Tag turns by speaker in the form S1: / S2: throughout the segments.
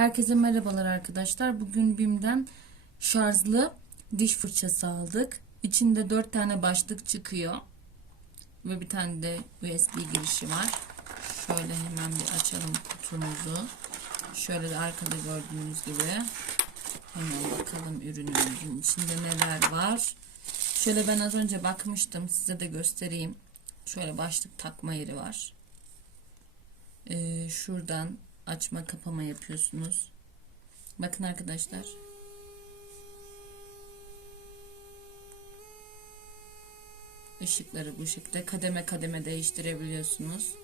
S1: Herkese merhabalar arkadaşlar. Bugün BİM'den şarjlı diş fırçası aldık. İçinde 4 tane başlık çıkıyor. Ve bir tane de USB girişi var. Şöyle hemen bir açalım kutumuzu. Şöyle de arkada gördüğünüz gibi. Hemen bakalım ürünümüzün içinde neler var. Şöyle ben az önce bakmıştım. Size de göstereyim. Şöyle başlık takma yeri var. Ee, şuradan açma kapama yapıyorsunuz. Bakın arkadaşlar. Işıkları bu şekilde kademe kademe değiştirebiliyorsunuz.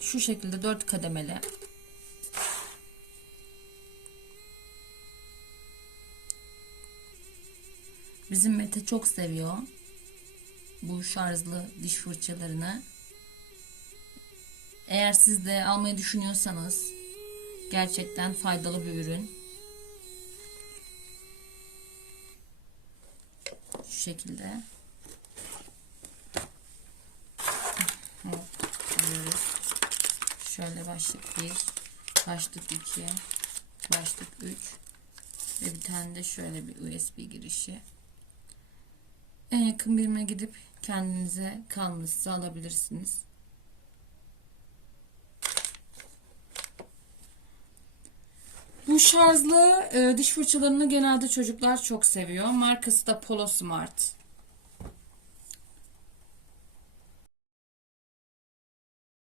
S1: Şu şekilde dört kademeli. Bizim Mete çok seviyor bu şarjlı diş fırçalarını. Eğer siz de almayı düşünüyorsanız gerçekten faydalı bir ürün. Şu şekilde. Şöyle başlık 1, başlık 2, başlık 3 ve bir tane de şöyle bir USB girişi. En yakın birime gidip kendinize kalmışsa alabilirsiniz. Bu şarjlı e, diş fırçalarını genelde çocuklar çok seviyor. Markası da Polo Smart.